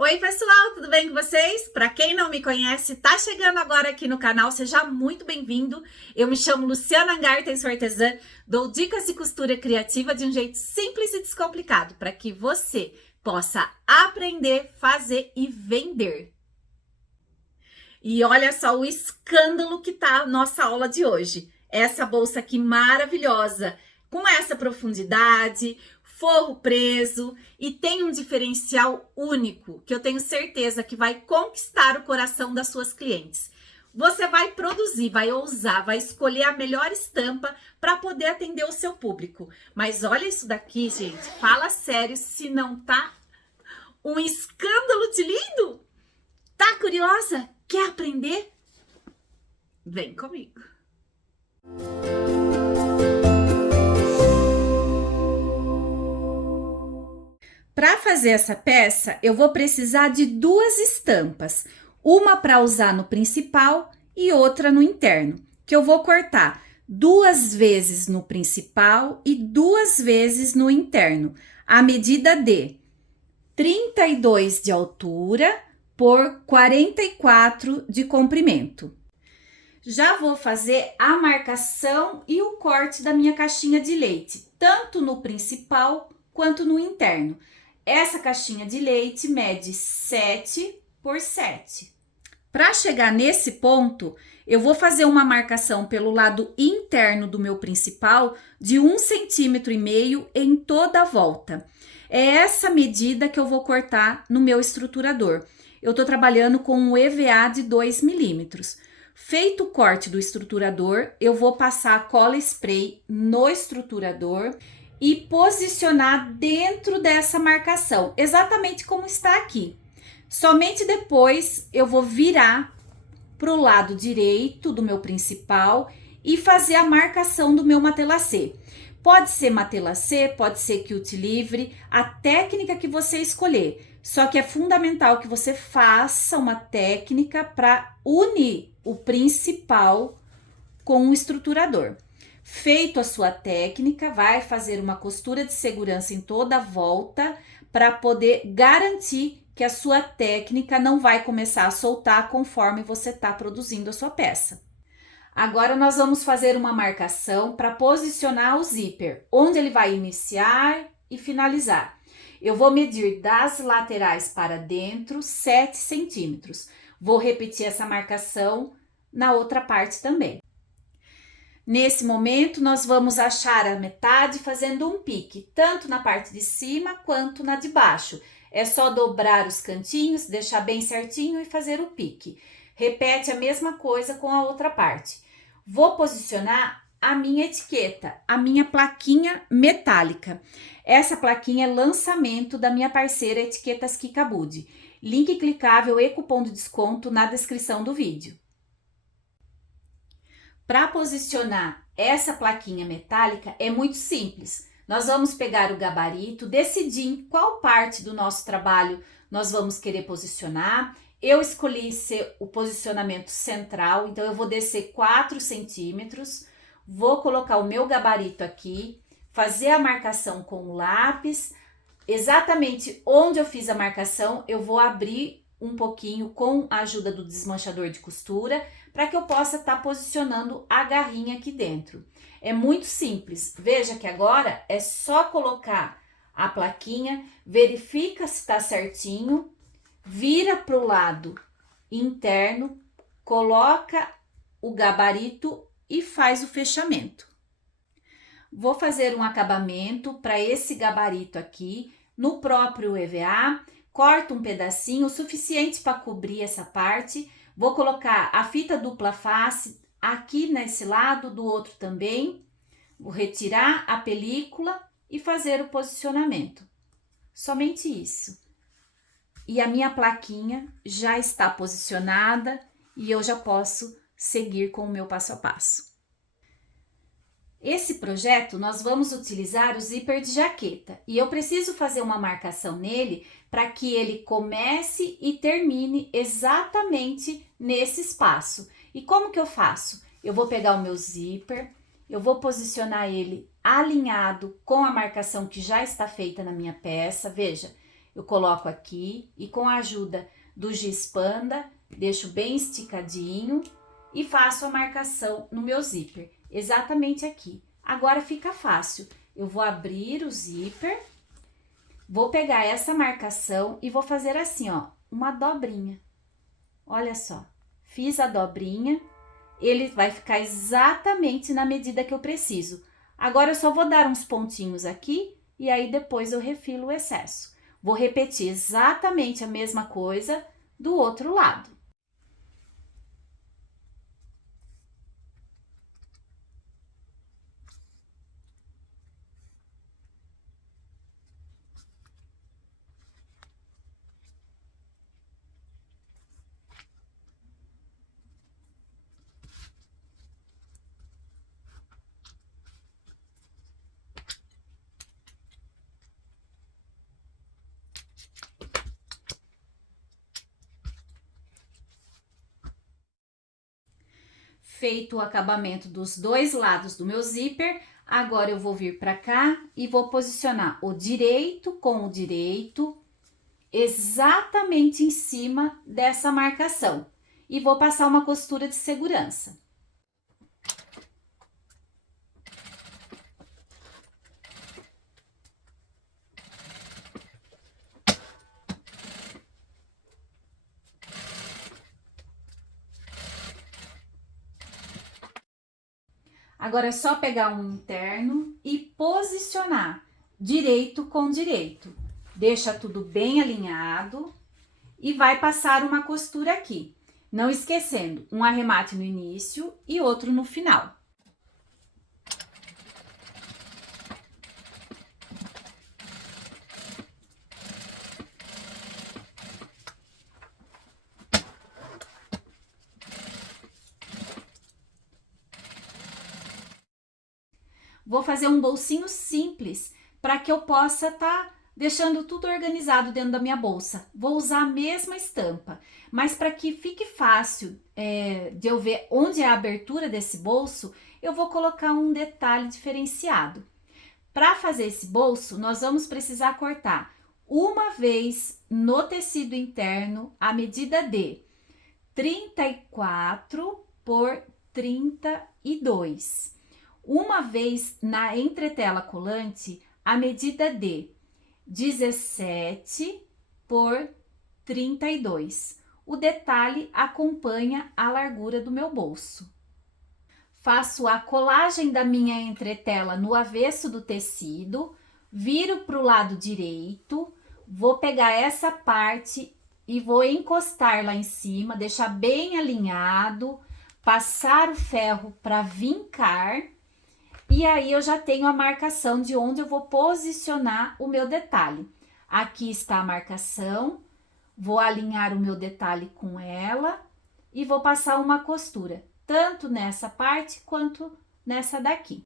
Oi, pessoal, tudo bem com vocês? Para quem não me conhece, tá chegando agora aqui no canal, seja muito bem-vindo. Eu me chamo Luciana Angarten, sou artesã, dou dicas de costura criativa de um jeito simples e descomplicado para que você possa aprender, fazer e vender. E olha só o escândalo que tá a nossa aula de hoje. Essa bolsa aqui maravilhosa, com essa profundidade, forro preso e tem um diferencial único que eu tenho certeza que vai conquistar o coração das suas clientes. Você vai produzir, vai ousar, vai escolher a melhor estampa para poder atender o seu público. Mas olha isso daqui, gente, fala sério se não tá um escândalo de lindo. Tá curiosa? Quer aprender? Vem comigo. Para fazer essa peça, eu vou precisar de duas estampas, uma para usar no principal e outra no interno, que eu vou cortar 2 vezes no principal e 2 vezes no interno, a medida de 32 de altura por 44 de comprimento. Já vou fazer a marcação e o corte da minha caixinha de leite, tanto no principal quanto no interno. Essa caixinha de leite mede 7 por 7. Para chegar nesse ponto, eu vou fazer uma marcação pelo lado interno do meu principal de 1,5 cm em toda a volta. É essa medida que eu vou cortar no meu estruturador. Eu estou trabalhando com um EVA de 2 milímetros. Feito o corte do estruturador, eu vou passar a cola spray no estruturador e posicionar dentro dessa marcação, exatamente como está aqui. Somente depois eu vou virar para o lado direito do meu principal e fazer a marcação do meu matelacê. Pode ser matelacê, pode ser quilt livre, a técnica que você escolher. Só que é fundamental que você faça uma técnica para unir o principal com o estruturador. Feito a sua técnica, vai fazer uma costura de segurança em toda a volta para poder garantir que a sua técnica não vai começar a soltar conforme você está produzindo a sua peça. Agora nós vamos fazer uma marcação para posicionar o zíper, onde ele vai iniciar e finalizar. Eu vou medir das laterais para dentro 7 centímetros. Vou repetir essa marcação na outra parte também. Nesse momento, nós vamos achar a metade fazendo um pique, tanto na parte de cima quanto na de baixo. É só dobrar os cantinhos, deixar bem certinho e fazer o pique. Repete a mesma coisa com a outra parte. Vou posicionar a minha etiqueta, a minha plaquinha metálica. Essa plaquinha é lançamento da minha parceira Etiquetas Kikabud. Link clicável e cupom de desconto na descrição do vídeo. Para posicionar essa plaquinha metálica é muito simples. Nós vamos pegar o gabarito, decidir em qual parte do nosso trabalho nós vamos querer posicionar. Eu escolhi ser o posicionamento central, então eu vou descer 4 centímetros, vou colocar o meu gabarito aqui, fazer a marcação com o lápis. Exatamente onde eu fiz a marcação, eu vou abrir um pouquinho com a ajuda do desmanchador de costura, para que eu possa estar posicionando a garrinha aqui dentro. É muito simples, veja que agora é só colocar a plaquinha, verifica se está certinho, vira para o lado interno, coloca o gabarito e faz o fechamento. Vou fazer um acabamento para esse gabarito aqui, no próprio EVA, corto um pedacinho, o suficiente para cobrir essa parte. Vou colocar a fita dupla face aqui nesse lado, do outro também. Vou retirar a película e fazer o posicionamento. Somente isso. E a minha plaquinha já está posicionada e eu já posso seguir com o meu passo a passo. Esse projeto nós vamos utilizar o zíper de jaqueta e eu preciso fazer uma marcação nele para que ele comece e termine exatamente nesse espaço. E como que eu faço? Eu vou pegar o meu zíper, eu vou posicionar ele alinhado com a marcação que já está feita na minha peça. Veja, Eu coloco aqui e com a ajuda do giz panda, deixo bem esticadinho e faço a marcação no meu zíper, exatamente aqui. Agora fica fácil, eu vou abrir o zíper, vou pegar essa marcação e vou fazer assim, ó, uma dobrinha. Olha só, fiz a dobrinha, ele vai ficar exatamente na medida que eu preciso. Agora eu só vou dar uns pontinhos aqui e aí depois eu refilo o excesso. Vou repetir exatamente a mesma coisa do outro lado. Feito o acabamento dos dois lados do meu zíper, agora eu vou vir para cá e vou posicionar o direito com o direito exatamente em cima dessa marcação e vou passar uma costura de segurança. Agora é só pegar um interno e posicionar direito com direito. Deixa tudo bem alinhado e vai passar uma costura aqui. Não esquecendo, um arremate no início e outro no final. Vou fazer um bolsinho simples para que eu possa estar deixando tudo organizado dentro da minha bolsa. Vou usar a mesma estampa, mas para que fique fácil de eu ver onde é a abertura desse bolso, eu vou colocar um detalhe diferenciado. Para fazer esse bolso, nós vamos precisar cortar uma vez no tecido interno a medida de 34 por 32. Uma vez na entretela colante, a medida de 17 por 32. O detalhe acompanha a largura do meu bolso. Faço a colagem da minha entretela no avesso do tecido, viro para o lado direito, vou pegar essa parte e vou encostar lá em cima, deixar bem alinhado, passar o ferro para vincar. E aí eu já tenho a marcação de onde eu vou posicionar o meu detalhe. Aqui está a marcação, vou alinhar o meu detalhe com ela e vou passar uma costura, tanto nessa parte quanto nessa daqui.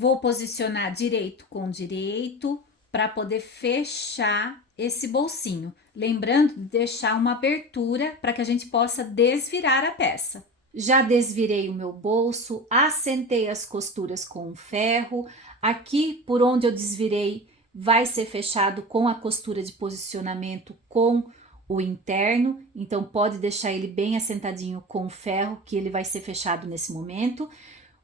Vou posicionar direito com direito para poder fechar esse bolsinho. Lembrando de deixar uma abertura para que a gente possa desvirar a peça. Já desvirei o meu bolso, assentei as costuras com o ferro. Aqui, por onde eu desvirei, vai ser fechado com a costura de posicionamento com o interno. Então, pode deixar ele bem assentadinho com o ferro, que ele vai ser fechado nesse momento.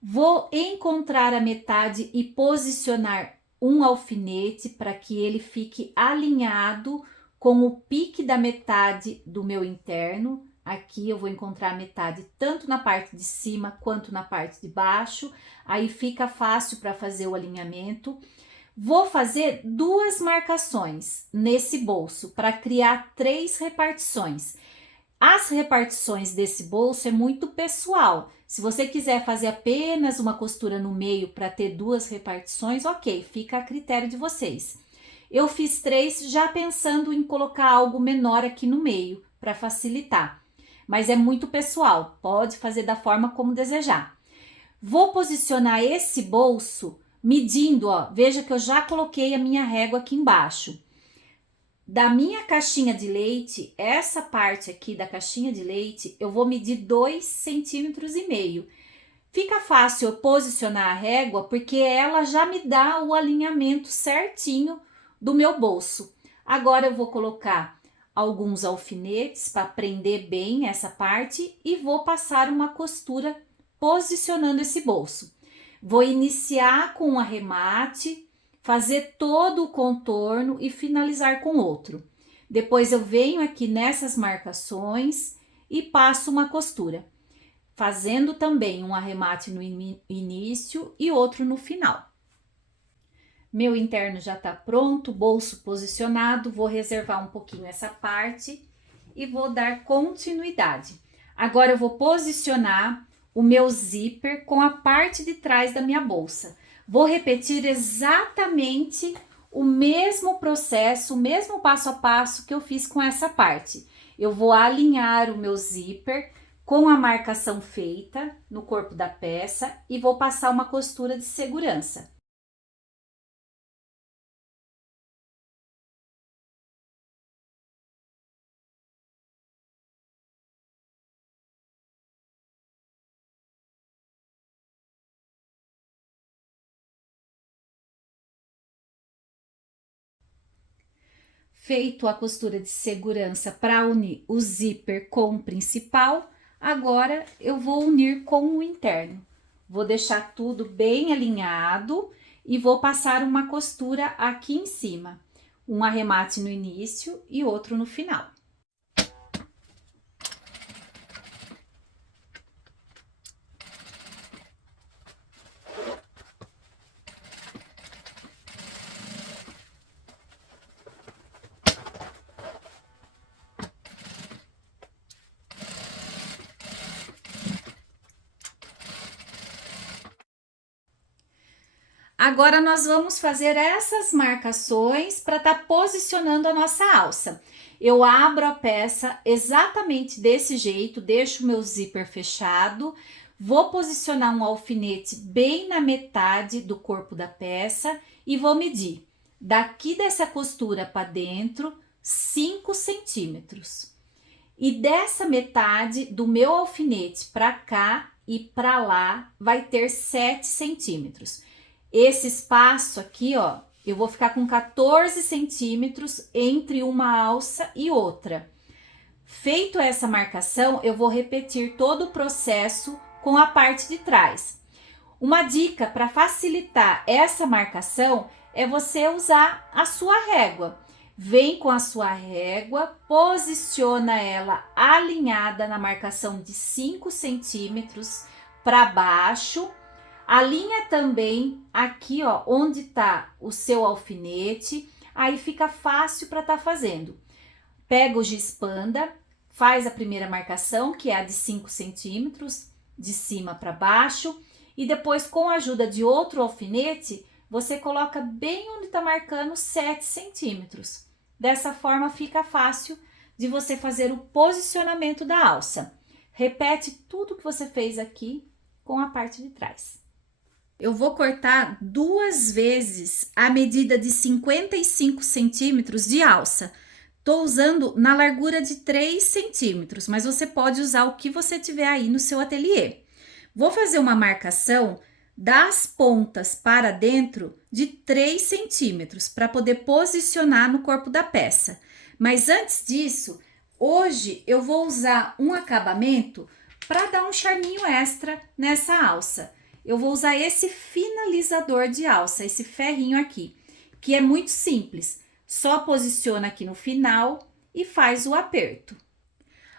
Vou encontrar a metade e posicionar um alfinete para que ele fique alinhado com o pique da metade do meu interno. Aqui eu vou encontrar a metade tanto na parte de cima quanto na parte de baixo. Aí fica fácil para fazer o alinhamento. Vou fazer duas marcações nesse bolso para criar 3 repartições. As repartições desse bolso é muito pessoal. Se você quiser fazer apenas uma costura no meio para ter 2 repartições, ok, fica a critério de vocês. Eu fiz 3 já pensando em colocar algo menor aqui no meio para facilitar, mas é muito pessoal, pode fazer da forma como desejar. Vou posicionar esse bolso medindo, ó, veja que eu já coloquei a minha régua aqui embaixo. Da minha caixinha de leite, essa parte aqui da caixinha de leite, eu vou medir 2,5 centímetros. Fica fácil eu posicionar a régua porque ela já me dá o alinhamento certinho do meu bolso. Agora eu vou colocar alguns alfinetes para prender bem essa parte e vou passar uma costura posicionando esse bolso. Vou iniciar com um arremate, fazer todo o contorno e finalizar com outro. Depois eu venho aqui nessas marcações e passo uma costura, fazendo também um arremate no início e outro no final. Meu interno já tá pronto, bolso posicionado, vou reservar um pouquinho essa parte e vou dar continuidade. Agora eu vou posicionar o meu zíper com a parte de trás da minha bolsa. Vou repetir exatamente o mesmo processo, o mesmo passo a passo que eu fiz com essa parte. Eu vou alinhar o meu zíper com a marcação feita no corpo da peça e vou passar uma costura de segurança. Feito a costura de segurança para unir o zíper com o principal, agora eu vou unir com o interno. Vou deixar tudo bem alinhado e vou passar uma costura aqui em cima. Um arremate no início e outro no final. Agora, nós vamos fazer essas marcações para estar posicionando a nossa alça. Eu abro a peça exatamente desse jeito, deixo o meu zíper fechado, vou posicionar um alfinete bem na metade do corpo da peça e vou medir daqui dessa costura para dentro 5 centímetros. E dessa metade do meu alfinete para cá e para lá vai ter 7 centímetros. Esse espaço aqui, ó, eu vou ficar com 14 centímetros entre uma alça e outra. Feito essa marcação, eu vou repetir todo o processo com a parte de trás. Uma dica para facilitar essa marcação é você usar a sua régua. Vem com a sua régua, posiciona ela alinhada na marcação de 5 centímetros para baixo. Alinha também aqui, ó, onde tá o seu alfinete, aí fica fácil para tá fazendo. Pega o giz panda, faz a primeira marcação, que é a de 5 centímetros, de cima para baixo, e depois, com a ajuda de outro alfinete, você coloca bem onde tá marcando 7 centímetros. Dessa forma, fica fácil de você fazer o posicionamento da alça. Repete tudo que você fez aqui com a parte de trás. Eu vou cortar 2 vezes a medida de 55 centímetros de alça. Tô usando na largura de 3 centímetros, mas você pode usar o que você tiver aí no seu ateliê. Vou fazer uma marcação das pontas para dentro de 3 centímetros para poder posicionar no corpo da peça. Mas antes disso, hoje eu vou usar um acabamento para dar um charminho extra nessa alça. Eu vou usar esse finalizador de alça, esse ferrinho aqui, que é muito simples. Só posiciona aqui no final e faz o aperto.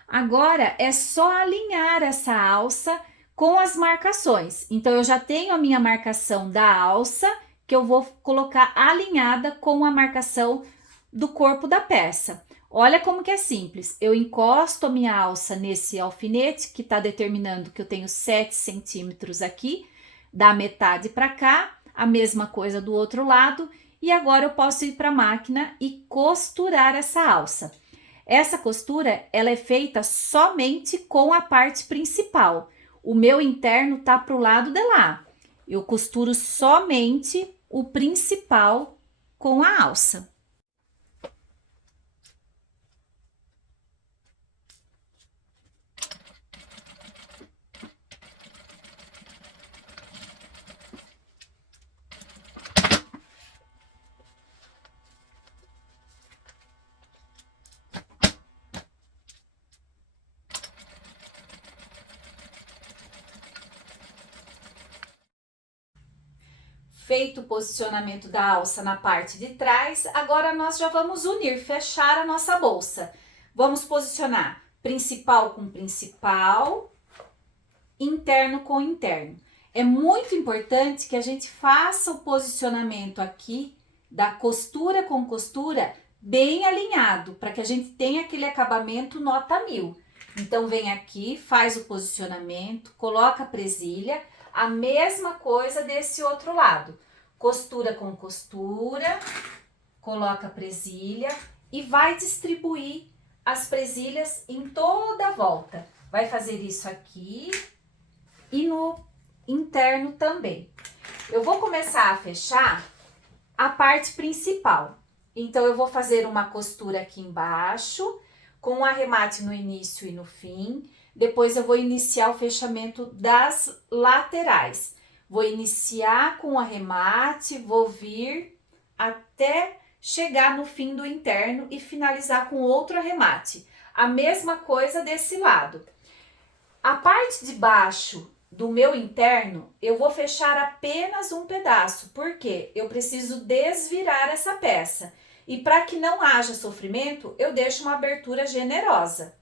Agora, é só alinhar essa alça com as marcações. Então, eu já tenho a minha marcação da alça, que eu vou colocar alinhada com a marcação do corpo da peça. Olha como que é simples. Eu encosto a minha alça nesse alfinete, que está determinando que eu tenho 7 centímetros aqui, da metade para cá, a mesma coisa do outro lado, e agora eu posso ir para a máquina e costurar essa alça. Essa costura, ela é feita somente com a parte principal. O meu interno tá para o lado de lá. Eu costuro somente o principal com a alça. Feito o posicionamento da alça na parte de trás, agora nós já vamos unir, fechar a nossa bolsa. Vamos posicionar principal com principal, interno com interno. É muito importante que a gente faça o posicionamento aqui da costura com costura bem alinhado, para que a gente tenha aquele acabamento nota 1000. Então, vem aqui, faz o posicionamento, coloca a presilha, a mesma coisa desse outro lado. Costura com costura, coloca a presilha e vai distribuir as presilhas em toda a volta. Vai fazer isso aqui e no interno também. Eu vou começar a fechar a parte principal. Então, eu vou fazer uma costura aqui embaixo, com um arremate no início e no fim. Depois, eu vou iniciar o fechamento das laterais. Vou iniciar com o arremate, vou vir até chegar no fim do interno e finalizar com outro arremate. A mesma coisa desse lado. A parte de baixo do meu interno, eu vou fechar apenas um pedaço, porque eu preciso desvirar essa peça. E para que não haja sofrimento, eu deixo uma abertura generosa.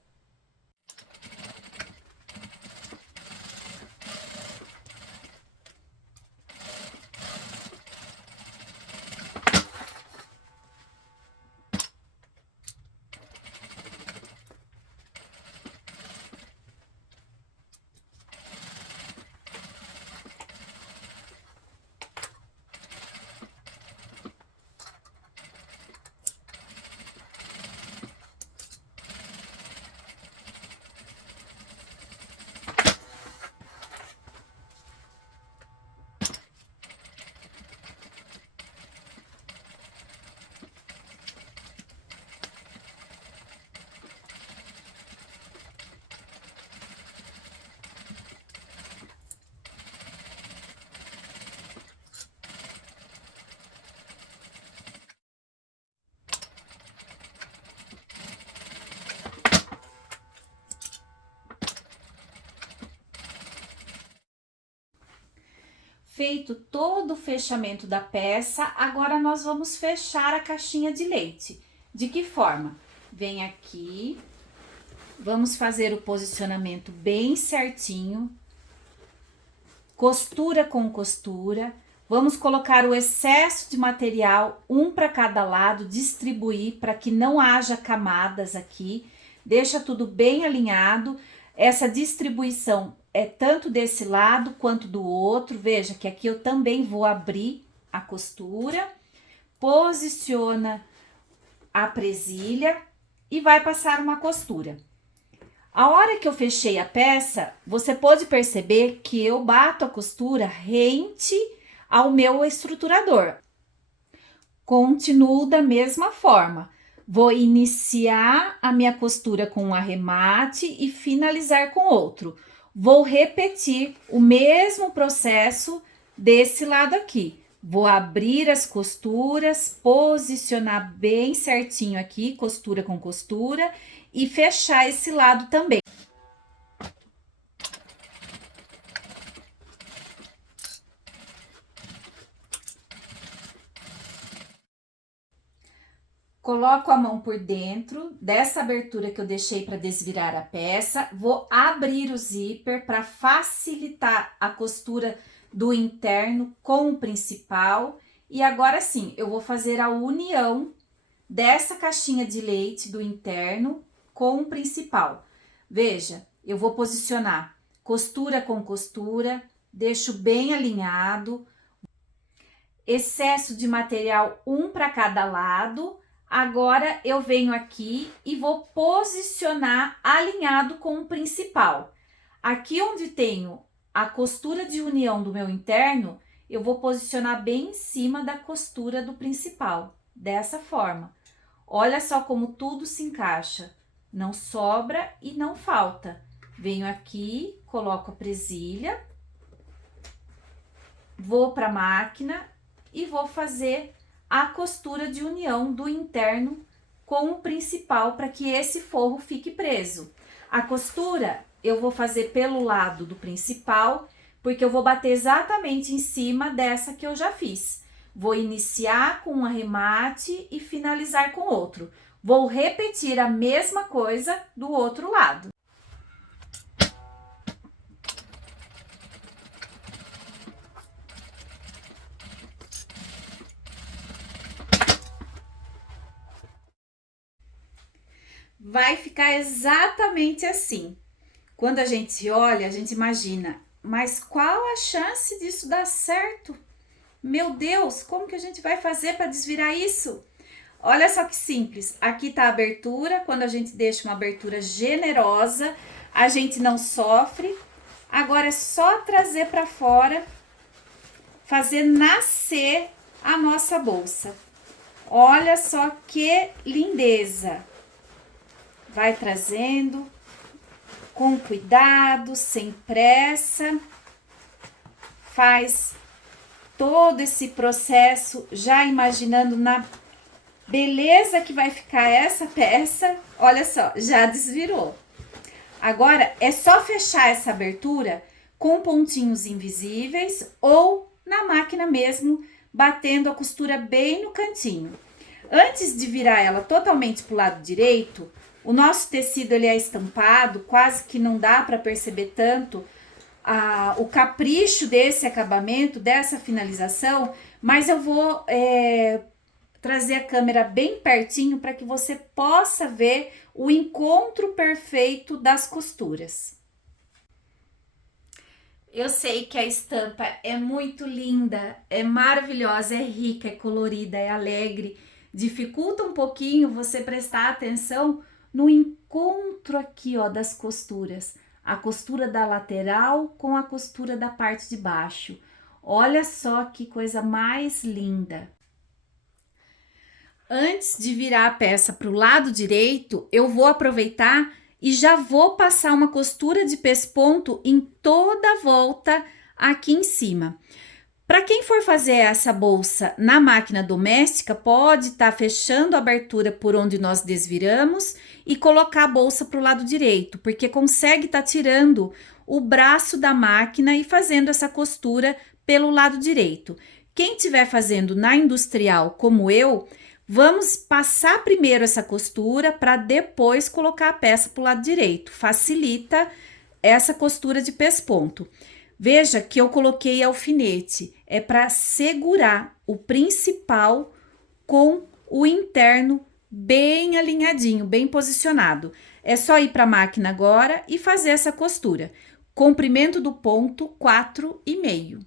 Feito todo o fechamento da peça, agora nós vamos fechar a caixinha de leite. De que forma? Vem aqui, vamos fazer o posicionamento bem certinho, costura com costura, vamos colocar o excesso de material, um para cada lado, distribuir para que não haja camadas aqui, deixa tudo bem alinhado. Essa distribuição é tanto desse lado quanto do outro. Veja que aqui eu também vou abrir a costura, posiciona a presilha e vai passar uma costura. A hora que eu fechei a peça, você pode perceber que eu bato a costura rente ao meu estruturador. Continuo da mesma forma. Vou iniciar a minha costura com um arremate e finalizar com outro. Vou repetir o mesmo processo desse lado aqui. Vou abrir as costuras, posicionar bem certinho aqui, costura com costura, e fechar esse lado também. Coloco a mão por dentro dessa abertura que eu deixei para desvirar a peça, vou abrir o zíper para facilitar a costura do interno com o principal. E agora sim, eu vou fazer a união dessa caixinha de leite do interno com o principal. Veja, eu vou posicionar costura com costura, deixo bem alinhado, excesso de material um para cada lado. Agora, eu venho aqui e vou posicionar alinhado com o principal. Aqui onde tenho a costura de união do meu interno, eu vou posicionar bem em cima da costura do principal, dessa forma. Olha só como tudo se encaixa, não sobra e não falta. Venho aqui, coloco a presilha, vou para a máquina e vou fazer a costura de união do interno com o principal para que esse forro fique preso. A costura eu vou fazer pelo lado do principal, porque eu vou bater exatamente em cima dessa que eu já fiz. Vou iniciar com um arremate e finalizar com outro. Vou repetir a mesma coisa do outro lado. Vai ficar exatamente assim. Quando a gente olha, a gente imagina, mas qual a chance disso dar certo? Meu Deus, como que a gente vai fazer para desvirar isso? Olha só que simples, aqui tá a abertura, quando a gente deixa uma abertura generosa, a gente não sofre. Agora é só trazer para fora, fazer nascer a nossa bolsa. Olha só que lindeza! Vai trazendo com cuidado, sem pressa, faz todo esse processo já imaginando na beleza que vai ficar essa peça. Olha só, já desvirou. Agora é só fechar essa abertura com pontinhos invisíveis ou na máquina mesmo, batendo a costura bem no cantinho. Antes de virar ela totalmente para o lado direito, o nosso tecido ele é estampado, quase que não dá para perceber tanto o capricho desse acabamento, dessa finalização, mas eu vou trazer a câmera bem pertinho para que você possa ver o encontro perfeito das costuras. Eu sei que a estampa é muito linda, é maravilhosa, é rica, é colorida, é alegre. Dificulta um pouquinho você prestar atenção no encontro aqui, ó, das costuras. A costura da lateral com a costura da parte de baixo. Olha só que coisa mais linda. Antes de virar a peça para o lado direito, eu vou aproveitar e já vou passar uma costura de pesponto em toda a volta aqui em cima. Para quem for fazer essa bolsa na máquina doméstica, pode estar fechando a abertura por onde nós desviramos e colocar a bolsa para o lado direito, porque consegue estar tirando o braço da máquina e fazendo essa costura pelo lado direito. Quem estiver fazendo na industrial, como eu, vamos passar primeiro essa costura para depois colocar a peça para o lado direito. Facilita essa costura de pesponto. Veja que eu coloquei alfinete, é para segurar o principal com o interno bem alinhadinho, bem posicionado. É só ir para a máquina agora e fazer essa costura. Comprimento do ponto 4,5.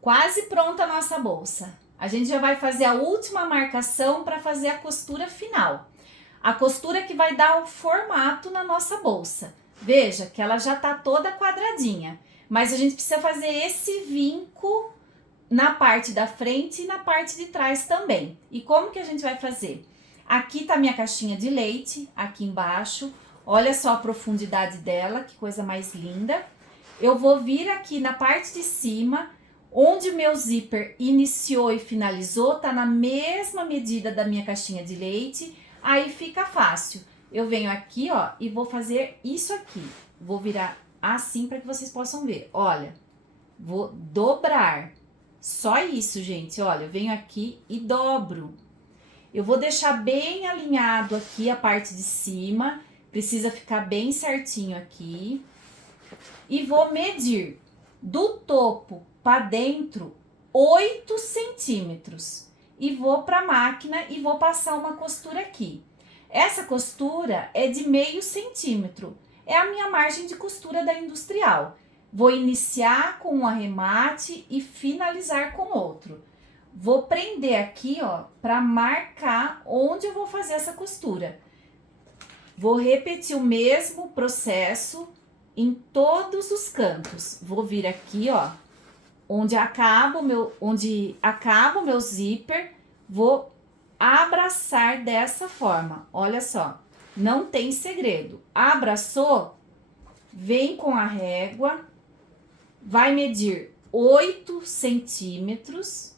Quase pronta a nossa bolsa. A gente já vai fazer a última marcação para fazer a costura final. A costura que vai dar o formato na nossa bolsa. Veja que ela já está toda quadradinha, mas a gente precisa fazer esse vinco na parte da frente e na parte de trás também. E como que a gente vai fazer? Aqui tá minha caixinha de leite, aqui embaixo. Olha só a profundidade dela, que coisa mais linda. Eu vou vir aqui na parte de cima, onde o meu zíper iniciou e finalizou, tá na mesma medida da minha caixinha de leite, aí fica fácil. Eu venho aqui, ó, e vou fazer isso aqui. Vou virar assim para que vocês possam ver. Olha, vou dobrar. Só isso, gente. Olha, eu venho aqui e dobro. Eu vou deixar bem alinhado aqui a parte de cima. Precisa ficar bem certinho aqui. E vou medir do topo para dentro 8 centímetros. E vou para a máquina e vou passar uma costura aqui. Essa costura é de meio centímetro. É a minha margem de costura da industrial. Vou iniciar com um arremate e finalizar com outro. Vou prender aqui, ó, para marcar onde eu vou fazer essa costura. Vou repetir o mesmo processo em todos os cantos. Vou vir aqui, ó, onde acaba o meu zíper, vou abraçar dessa forma. Olha só, não tem segredo. Abraçou, vem com a régua, vai medir 8 centímetros,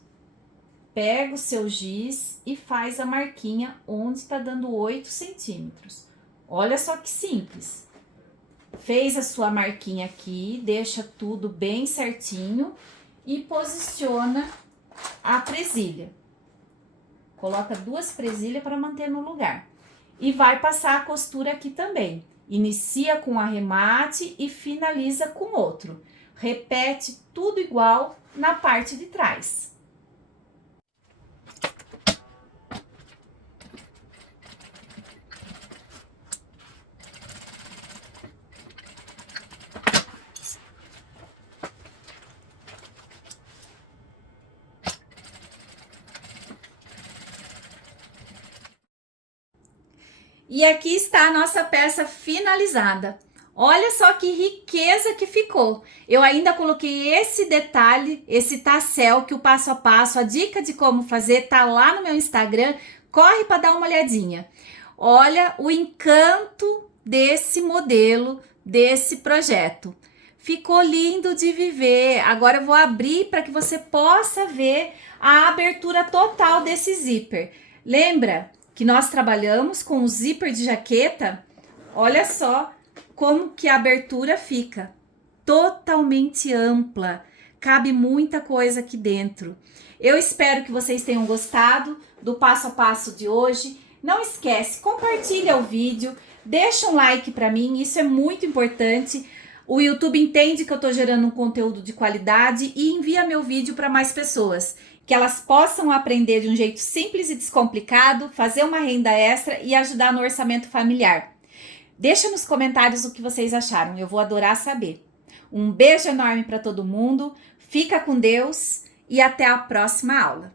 pega o seu giz e faz a marquinha onde está dando 8 centímetros. Olha só que simples. Fez a sua marquinha aqui, deixa tudo bem certinho e posiciona a presilha. Coloca 2 presilhas para manter no lugar. E vai passar a costura aqui também. Inicia com um arremate e finaliza com outro. Repete tudo igual na parte de trás. E aqui está a nossa peça finalizada. Olha só que riqueza que ficou. Eu ainda coloquei esse detalhe, esse tassel, que o passo a passo, a dica de como fazer tá lá no meu Instagram. Corre para dar uma olhadinha. Olha o encanto desse modelo, desse projeto. Ficou lindo de viver. Agora eu vou abrir para que você possa ver a abertura total desse zíper. Lembra que nós trabalhamos com o zíper de jaqueta? Olha só como que a abertura fica totalmente ampla, cabe muita coisa aqui dentro. Eu espero que vocês tenham gostado do passo a passo de hoje. Não esquece, compartilha o vídeo, deixa um like para mim, isso é muito importante. O YouTube entende que eu estou gerando um conteúdo de qualidade e envia meu vídeo para mais pessoas, que elas possam aprender de um jeito simples e descomplicado, fazer uma renda extra e ajudar no orçamento familiar. Deixa nos comentários o que vocês acharam, eu vou adorar saber. Um beijo enorme para todo mundo, fica com Deus e até a próxima aula.